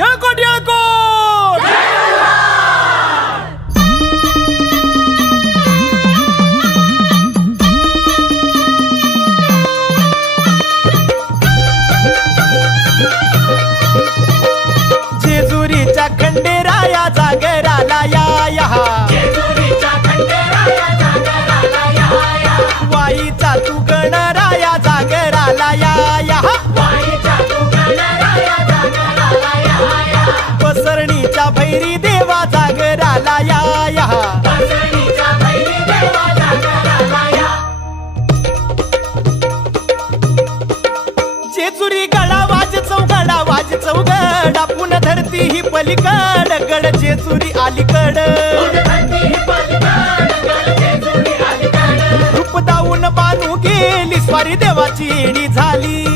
येळकोट येळकोट जेजुरीच्या खंडेराया जागराला या वाईचा तू गणराया जागराला या पसरणीच्या भैरी देवा जागराला या जेजुरी गळा वाज चौगड आपण धरती ही पलीकड गड जेजुरी अलीकड रूप दाऊन बानू गेली स्वारी देवाची येडी झाली